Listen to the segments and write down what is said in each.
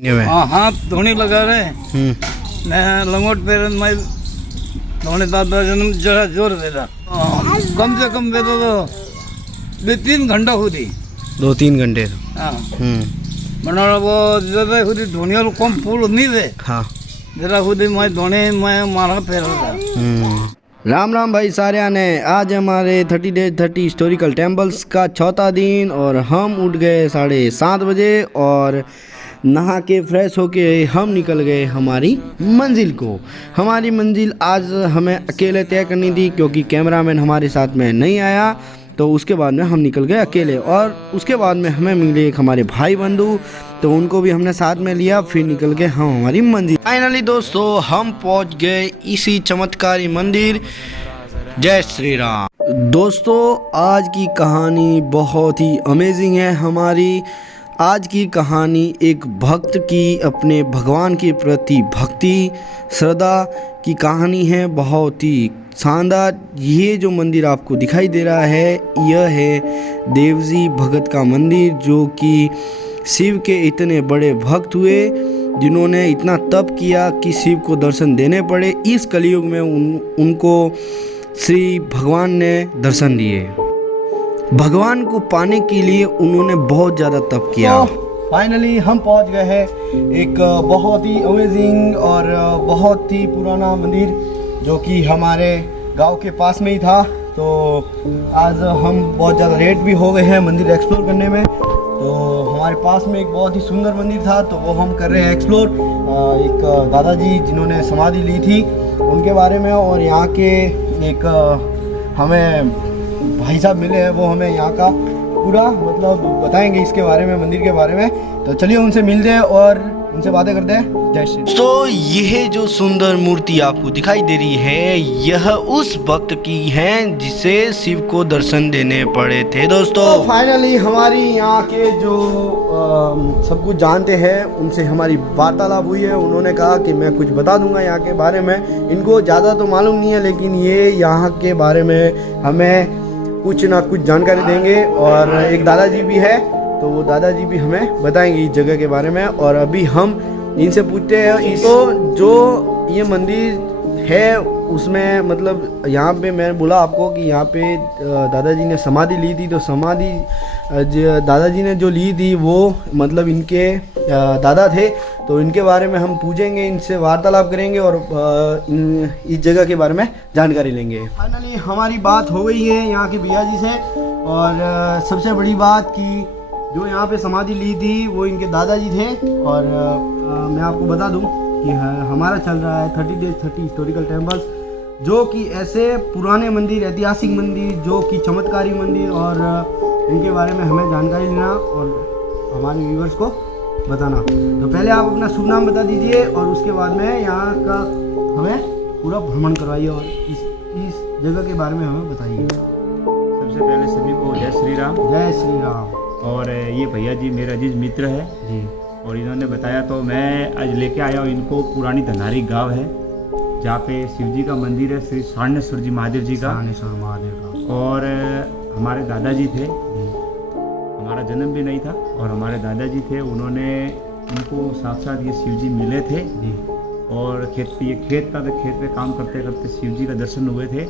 हाँ हाथ धोनी लगा रहे ने लंगोट पैर में धोनी दादा जन्म जरा जोर देता कम से कम देता तो 2-3 घंटा खुदी 2-3 घंटे हाँ बनाना वो जरा खुदी धोनी और कम पूल नहीं दे हाँ जरा खुदी मैं धोनी मैं मारा पैर राम राम भाई सारे आने आज हमारे 30 डेज 30 हिस्टोरिकल टेम्पल्स का चौथा दिन और हम उठ गए 7:30 बजे और नहा के फ्रेश होके हम निकल गए हमारी मंजिल को। हमारी मंजिल आज हमें अकेले तय करनी थी क्योंकि कैमरामैन हमारे साथ में नहीं आया, तो उसके बाद में हम निकल गए अकेले और उसके बाद में हमें मिले एक हमारे भाई बंधु, तो उनको भी हमने साथ में लिया, फिर निकल गए हम हमारी मंजिल। फाइनली दोस्तों हम पहुंच गए इसी चमत्कारी मंदिर। जय श्री राम। दोस्तों आज की कहानी बहुत ही अमेजिंग है। हमारी आज की कहानी एक भक्त की अपने भगवान के प्रति भक्ति श्रद्धा की कहानी है, बहुत ही शानदार। ये जो मंदिर आपको दिखाई दे रहा है यह है देवजी भगत का मंदिर, जो कि शिव के इतने बड़े भक्त हुए जिन्होंने इतना तप किया कि शिव को दर्शन देने पड़े। इस कलयुग में उनको श्री भगवान ने दर्शन दिए। भगवान को पाने के लिए उन्होंने बहुत ज़्यादा तप किया। फाइनली हम पहुंच गए हैं एक बहुत ही अमेजिंग और बहुत ही पुराना मंदिर जो कि हमारे गांव के पास में ही था। तो आज हम बहुत ज़्यादा लेट भी हो गए हैं मंदिर एक्सप्लोर करने में। तो हमारे पास में एक बहुत ही सुंदर मंदिर था, तो वो हम कर रहे हैं एक्सप्लोर। एक दादाजी जिन्होंने समाधि ली थी उनके बारे में, और यहाँ के एक हमें भाई साहब मिले हैं, वो हमें यहाँ का पूरा मतलब बताएंगे इसके बारे में, मंदिर के बारे में। तो चलिए उनसे मिलते हैं और उनसे बातें करते हैं। जय श्री। तो यह जो सुंदर मूर्ति आपको दिखाई दे रही है यह उस भक्त की है जिसे शिव को दर्शन देने पड़े थे। दोस्तों तो फाइनली हमारी यहाँ के जो सब कुछ जानते हैं उनसे हमारी वार्तालाप हुई है। उन्होंने कहा कि मैं कुछ बता दूंगा यहाँ के बारे में। इनको ज़्यादा तो मालूम नहीं है, लेकिन ये यहाँ के बारे में हमें कुछ ना कुछ जानकारी देंगे। और एक दादाजी भी है, तो वो दादाजी भी हमें बताएंगे इस जगह के बारे में। और अभी हम इनसे पूछते हैं इसको जो ये मंदिर है उसमें मतलब यहाँ पे मैंने बोला आपको कि यहाँ पे दादाजी ने समाधि ली थी। तो समाधि दादाजी ने जो ली थी वो मतलब इनके दादा थे, तो इनके बारे में हम पूछेंगे, इनसे वार्तालाप करेंगे और इस जगह के बारे में जानकारी लेंगे। फाइनली हमारी बात हो गई है यहाँ के भैया जी से। और सबसे बड़ी बात कि जो यहाँ पे समाधि ली थी वो इनके दादाजी थे। और मैं आपको बता दूं कि हमारा चल रहा है 30 डेज 30 हिस्टोरिकल टेम्पल्स, जो कि ऐसे पुराने मंदिर, ऐतिहासिक मंदिर, जो कि चमत्कारी मंदिर, और इनके बारे में हमें जानकारी लेना और हमारे व्यूअर्स को बताना। तो पहले आप अपना शुभ नाम बता दीजिए और उसके बाद में यहाँ का हमें पूरा भ्रमण करवाइए और इस जगह के बारे में हमें बताइए। सबसे पहले सभी को जय श्री राम। जय श्री राम। और ये भैया जी मेरे अजीज मित्र है जी, और इन्होंने बताया तो मैं आज लेके आया हूँ इनको। पुरानी धनारी गांव है जहाँ पे शिव जी का मंदिर है, श्री सारनेश्वर जी महादेव जी का। सारनेश्वर महादेव का। और हमारे दादाजी थे, हमारा जन्म भी नहीं था और हमारे दादाजी थे, उन्होंने उनको साक्षात ये शिव जी मिले थे। और ये खेत था, तो खेत पे काम करते करते शिव जी का दर्शन हुए थे।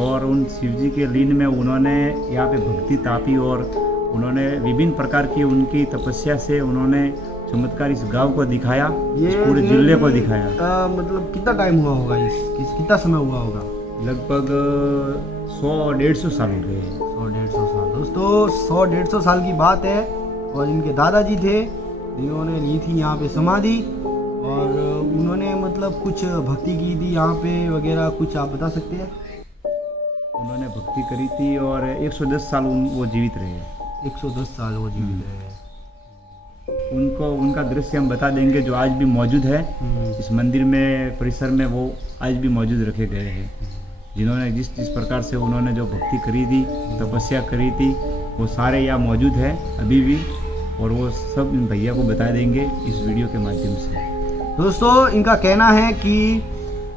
और उन शिव जी के लीन में उन्होंने यहाँ पे भक्ति तापी और उन्होंने विभिन्न प्रकार की उनकी तपस्या से उन्होंने चमत्कार इस गांव को दिखाया, इस पूरे जिले को दिखाया। मतलब कितना टाइम हुआ होगा, कितना समय हुआ होगा? लगभग 100-150 साल हो गए। 100-150 साल। दोस्तों 100-150 साल की बात है। और इनके दादाजी थे जिन्होंने ली थी यहाँ पे समाधि, और उन्होंने मतलब कुछ भक्ति की थी यहाँ पे वगैरह, कुछ आप बता सकते हैं? उन्होंने भक्ति करी थी और 110 साल वो जीवित रहे। 110 साल वो जीवित रहे। उनको उनका दृश्य हम बता देंगे जो आज भी मौजूद है इस मंदिर में, परिसर में, वो आज भी मौजूद रखे गए हैं। जिन्होंने जिस प्रकार से उन्होंने जो भक्ति करी थी, तपस्या करी थी, वो सारे यहाँ मौजूद है अभी भी, और वो सब इन भैया को बता देंगे इस वीडियो के माध्यम से। दोस्तों इनका कहना है कि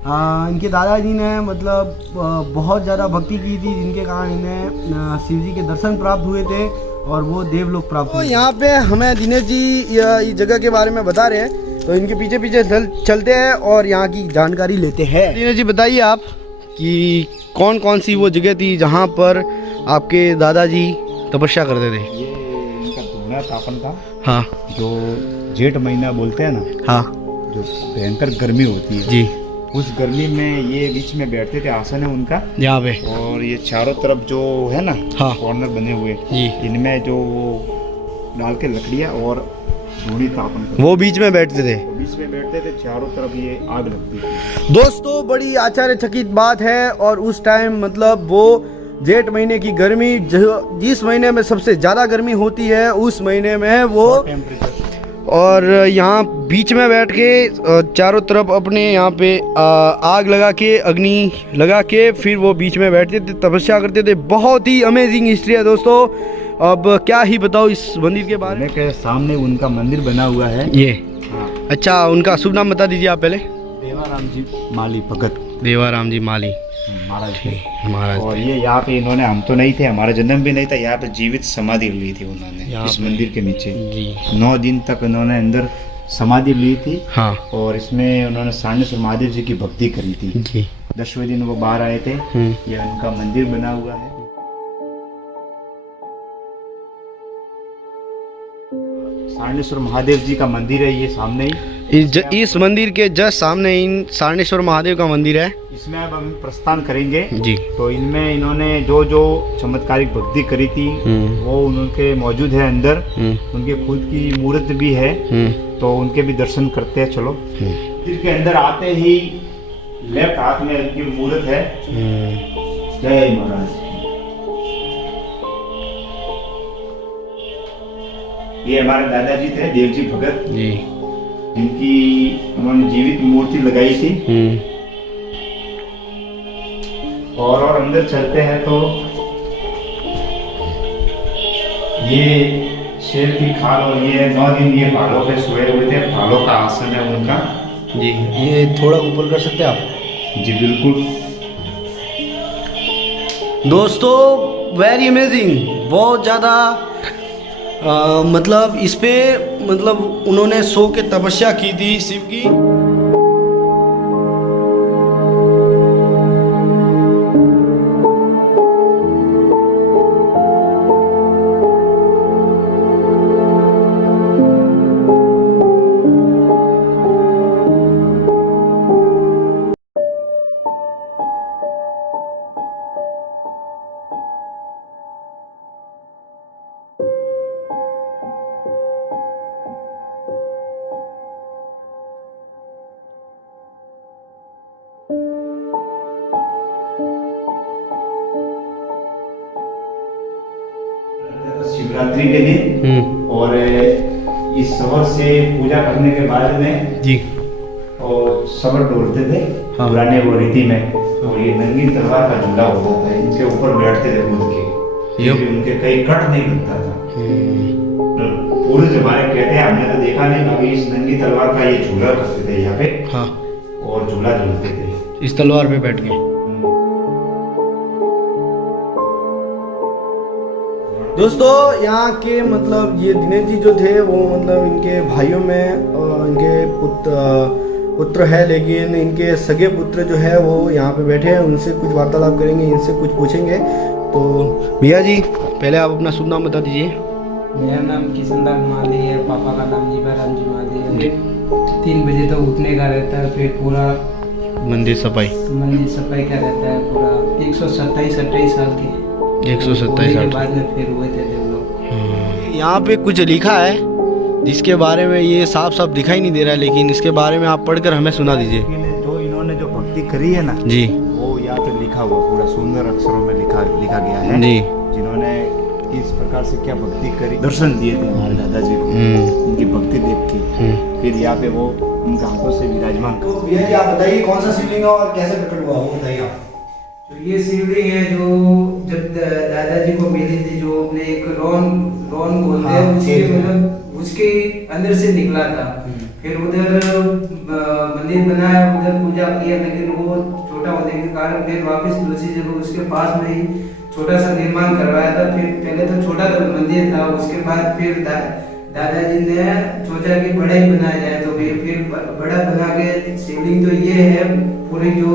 इनके दादाजी ने मतलब बहुत ज़्यादा भक्ति की थी, जिनके कारण इन्हें शिव जी के दर्शन प्राप्त हुए थे। और वो देवलोक प्राप्त। तो यहाँ पे हमें दिनेश जी इस जगह के बारे में बता रहे हैं, तो इनके पीछे पीछे चलते हैं और यहाँ की जानकारी लेते हैं। दिनेश जी बताइए आप कि कौन कौन सी वो जगह थी जहाँ पर आपके दादाजी तपस्या करते थे। ये इनका धूना तापन था। हाँ, जो जेठ महीना बोलते हैं ना, हाँ, जो भयंकर गर्मी होती है जी, उस गर्मी में ये बीच में बैठते थे, आसन है उनका यहाँ पे। और ये चारों तरफ जो है ना, हाँ, कॉर्नर बने हुए जी, इनमें जो डाल के लकड़ियाँ और धूनी तापन करते वो बीच में बैठते थे। तो बीच में बैठते थे, चारों तरफ ये आग लगती थी। दोस्तों बड़ी आश्चर्यचकित बात है, और उस टाइम मतलब वो जेठ महीने की गर्मी, जिस महीने में सबसे ज़्यादा गर्मी होती है उस महीने में वो, टेम्परेचर, और यहाँ बीच में बैठ के चारों तरफ अपने यहाँ पे आग लगा के, अग्नि लगा के, फिर वो बीच में बैठते थे, तपस्या करते थे। बहुत ही अमेजिंग हिस्ट्री है दोस्तों। अब क्या ही बताओ इस मंदिर के बारे में। के सामने उनका मंदिर बना हुआ है ये, हाँ। अच्छा, उनका शुभ नाम बता दीजिए आप पहले। देवाराम जी माली भगत, देवाराम जी माली महाराज थे। महाराज। और ये यहाँ पे इन्होंने, हम तो नहीं थे, हमारा जन्म भी नहीं था, यहाँ पे जीवित समाधि ली थी उन्होंने इस मंदिर के नीचे जी। 9 दिन तक उन्होंने अंदर समाधि ली थी। हाँ, और इसमें उन्होंने सारनेश्वर महादेव जी की भक्ति करी थी जी। 10वें दिन वो बाहर आए थे। ये उनका मंदिर बना हुआ है। सारनेश्वर महादेव जी का मंदिर है, ये सामने ही इस मंदिर के जस्ट सामने इन सारनेश्वर महादेव का मंदिर है। इसमें अब हम प्रस्थान करेंगे जी। तो इनमें इन्होंने जो जो चमत्कारिक भक्ति करी थी वो उनके मौजूद है अंदर। उनके खुद की मूर्त भी है, तो उनके भी दर्शन करते हैं। चलो, मंदिर के अंदर आते ही लेफ्ट हाथ में उनकी मूर्त है। जय महाराज। ये हमारे दादाजी थे, देवजी भगत जी, इनकी उन्होंने जीवित मूर्ति लगाई थी। और अंदर चलते हैं तो ये शेर की खाल, और ये 9 दिन ये भालों पे सोए हुए थे। भालों का आसन है उनका जी। ये थोड़ा ऊपर कर सकते हैं आप? जी बिल्कुल। दोस्तों वेरी अमेजिंग, बहुत ज़्यादा मतलब इस पे मतलब उन्होंने सो के तपस्या की थी शिव की। शिवरात्रि के दिन और इस सवर से पूजा करने के बाद में जी, और सवर डोलते थे। हाँ। पुराने वो रीति में, और ये नंगी तलवार का झूला होता था, इनके ऊपर बैठते थे कूद के। ये भी उनके कहीं कट नहीं लगता था। पूरे जमाने कहते हैं, हमने तो देखा नहीं, अभी इस नंगी तलवार का ये झूला करते थे यहाँ पे। हाँ, और झूला झूलते थे इस तलवार पे बैठ के। दोस्तों यहाँ के मतलब ये दिनेश जी जो थे वो मतलब इनके भाइयों में इनके पुत्र है, लेकिन इनके सगे पुत्र जो है वो यहाँ पे बैठे हैं। उनसे कुछ वार्तालाप करेंगे, इनसे कुछ पूछेंगे। तो भैया जी पहले आप अपना शुभ नाम बता दीजिए। मेरा नाम किशनदास माली है, पापा का नाम जीवाराम जी माली है। 3 बजे तक उठने का रहता है, फिर पूरा मंदिर सफाई का रहता है पूरा। 127-28 साल के 127 के बाद में फिर हुए थे जब लोग। यहाँ पे कुछ लिखा है जिसके बारे में ये साफ साफ दिखाई नहीं दे रहा है, लेकिन इसके बारे में आप पढ़कर हमें सुना दीजिए। जो इन्होंने जो भक्ति करी है ना जी, वो यहाँ पे लिखा हुआ पूरा सुंदर अक्षरों में लिखा गया है जी। जिन्होंने इस प्रकार से क्या भक्ति करी, दर्शन दिए थे हमारे दादाजी को, उनकी भक्ति देख के फिर यहाँ पे वो उनके हाथों से विराजमान। तो भैया जी आप बताइए कौन सा शिवलिंग है और कैसे प्रकट हुआ, वो बताइए आप। तो ये शिवलिंग है जो जब दादाजी को मिली थी, जो अपने एक रोन बोलते हैं, उसके मतलब उसके अंदर से निकला था। फिर उधर मंदिर बनाया, उधर पूजा किया, लेकिन वो छोटा होने के कारण फिर वापस दूसरी जगह उसके पास में ही छोटा सा निर्माण करवाया था। फिर पहले तो छोटा मंदिर था, उसके बाद फिर दादाजी ने सोचा कि बड़ा ही बनाया जाए, तो फिर बड़ा बना के शिवलिंग तो ये है पूरी जो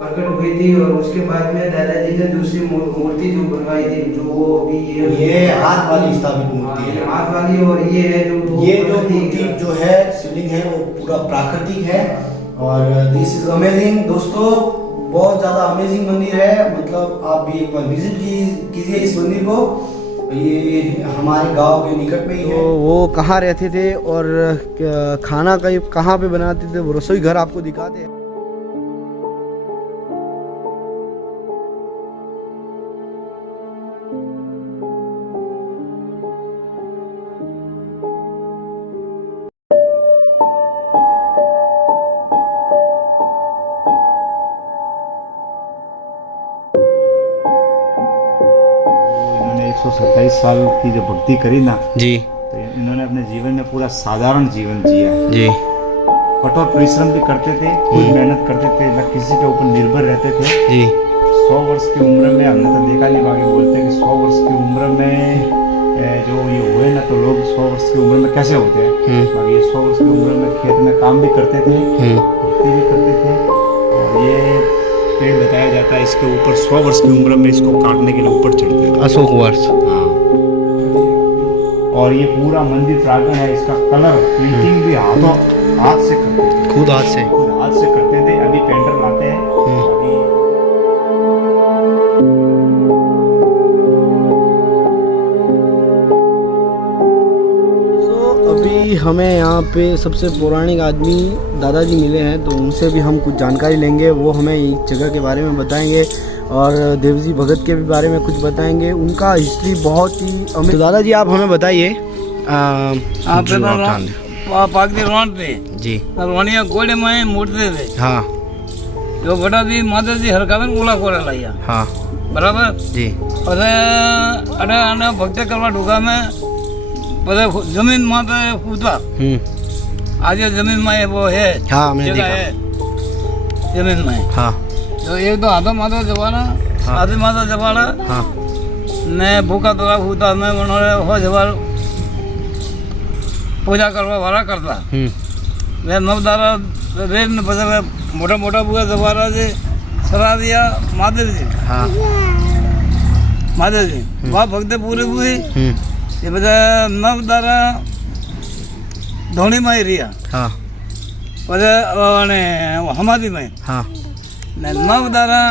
प्रकट हुई थी। और उसके बाद में दादाजी ने दूसरी मूर्ति जो बनवाई थी, जो वो अभी ये हाथ वाली स्थापित मूर्ति है, हाथ वाली। और ये है ये जो मूर्ति जो है शिवलिंग है वो पूरा प्राकृतिक है। और दिस इज अमेजिंग दोस्तों, बहुत ज़्यादा अमेजिंग मंदिर है। मतलब आप भी एक बार विजिट कीजिए इस मंदिर को। ये हमारे गांव के निकट में ही है। वो कहाँ रहते थे और खाना कहाँ पे बनाते थे, वो रसोई घर आपको दिखाते हैं। इन्होंने 127 साल की जो भक्ति करी ना जी, तो इन्होंने अपने जीवन में पूरा साधारण जीवन जिया जी, कठोर परिश्रम भी करते थे, खुद मेहनत करते थे, न किसी के ऊपर निर्भर रहते थे जी। 100 वर्ष की उम्र में हमने तो देखा नहीं, बाकी बोलते हैं कि 100 वर्ष की उम्र में जो ये हुए ना तो लोग 100 वर्ष की उम्र में कैसे होते हैं। बाकी ये 100 वर्ष की उम्र में खेत में काम भी करते थे, भक्ति भी करते थे। और ये पेड़ बताया जाता है इसके ऊपर 100 वर्ष की उम्र में इसको काटने के लिए ऊपर चढ़ते थे, अशोक वर्ष। हाँ। और ये पूरा मंदिर प्रांगण है, इसका कलर पेंटिंग भी हाथ से करते थे, खुद हाथ से करते थे। अभी पेंटर लाते हैं। अभी अभी हमें यहाँ पे सबसे पौराणिक आदमी दादाजी मिले हैं, तो उनसे भी हम कुछ जानकारी लेंगे। वो हमें इस जगह के बारे में बताएंगे और देवजी भगत के भी बारे में कुछ बताएंगे। उनका हिस्ट्री बहुत ही अमीर। तो दादाजी आप हमें बताइए। आप पाकती रोड थे जी, रोनिया कोड़े में मूर्ति थे। हाँ, जो बड़ा दी माता जी हरकावन ओला कोड़ा लाया। हाँ बराबर जी। और अरे अने भक्ति करवा ढुका में पता जमीन माता पूता आज जमीन में वो है। हाँ, हमने जगह देखा है जमीन में। हाँ, जो एक दो आधा माता जवाना, हाँ। आधी माता जवाना हाँ, ने भूखा तोड़ा पूता में उन्होंने हो जवार पूजा करवा वाला करता। वे नवदारा रेत ने बजा मोटा मोटा बुआ जवारा जी सरा दिया महादेव जी। हाँ, महादेव जी वहाँ भक्ति पूरी हुई। ये बजा नवदारा धोनी में रिया। हाँ, પછી हमादी में हाँ, ने नवदारा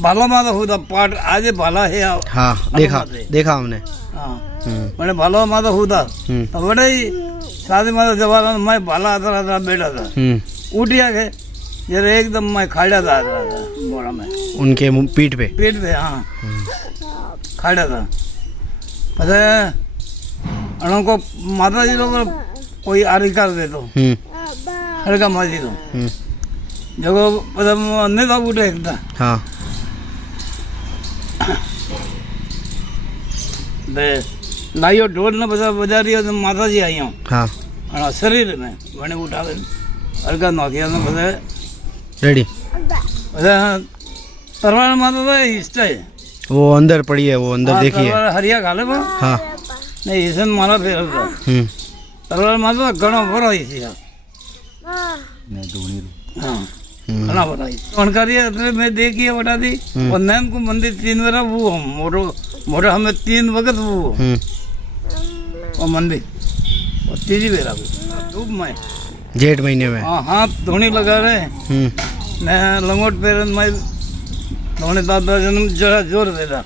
भाला माता हुआ पाठ आज भाला है। हाँ, देखा हमने। हाँ मैंने भाला माता हुआ तो बड़े ही शादी माता जवान मैं भाला आता बैठा था। उठिया के जरा एकदम मैं खाड़ा था मोड़ा में उनके पीठ पे। हाँ खाड़ा था। પછી अनको माता जी लोग कोई आरी कर दे तो हड़का माजी तो जगो नहीं था उठे एकता। हाँ, लाइयो ढोल ने बजा रही तो माता जी आई हूँ। हाँ, शरीर में मैंने उठावे हड़का नौकिया ने बजा रेडी। तरवार माता तो हिस्सा है वो अंदर पड़ी है, वो अंदर देखिए। हरिया खाले वो हाँ, नहीं ईसन मारा फेर तरवार माता घणो बड़ो ही थी। हाँ घना बड़ा ही जानकारी है मैं देखी है बता दी। और नैन को मंदिर 3 बार वो मोटो मोटो हमें 3 वक्त वो और मंदिर और 3 बेरा धूप में जेठ महीने में। हाँ हाथ धोनी लगा रहे ने लंगोट पैरन में धोनी दादा जन्म जरा जोर देता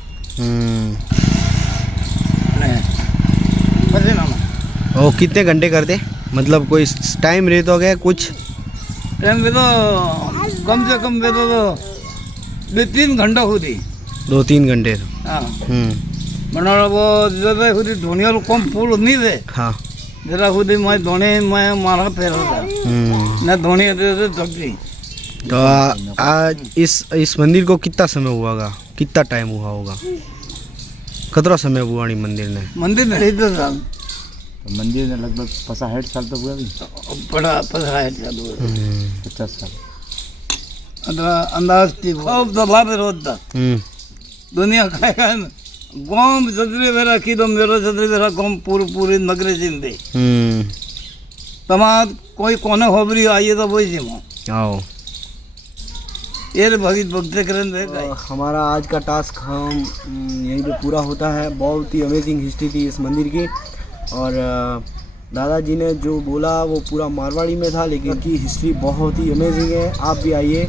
वो कितने घंटे करते, मतलब कोई टाइम रहता हो गया कुछ टाइम भी तो कम से कम तो 2-3 घंटा होती 2-3 घंटे। हाँ मना वो जरा खुदी धोनी और कम फूल नहीं थे। हाँ, जरा खुदी मैं धोनी मैं मारा फेरा था न धोनी थकती। तो आज इस मंदिर को कितना समय हुआ होगा, कितना टाइम हुआ होगा, कितना समय हुआ नहीं मंदिर ने? मंदिर नहीं तो था मंदिर ने लगभग 65 साल तक हुआ भी बड़ा 65 साल हुआ 50 साल अंदाज थी अब तो लाभ रोज था दुनिया खाएगा गाँव जतरी बेरा की तो मेरा जतरी बेरा गाँव पूरी नगरे जिंदे तमाम कोई कोने होबरी आइए तो वही जिमो आओ। ये रे भगत भक्ति करें हमारा आज का टास्क हम यहीं पे पूरा होता है। बहुत ही अमेजिंग हिस्ट्री थी इस मंदिर की, और दादाजी ने जो बोला वो पूरा मारवाड़ी में था, लेकिन की हिस्ट्री बहुत ही अमेजिंग है। आप भी आइए,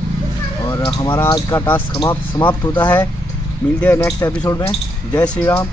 और हमारा आज का टास्क समाप्त होता है। मिलते हैं नेक्स्ट एपिसोड में। जय श्री राम।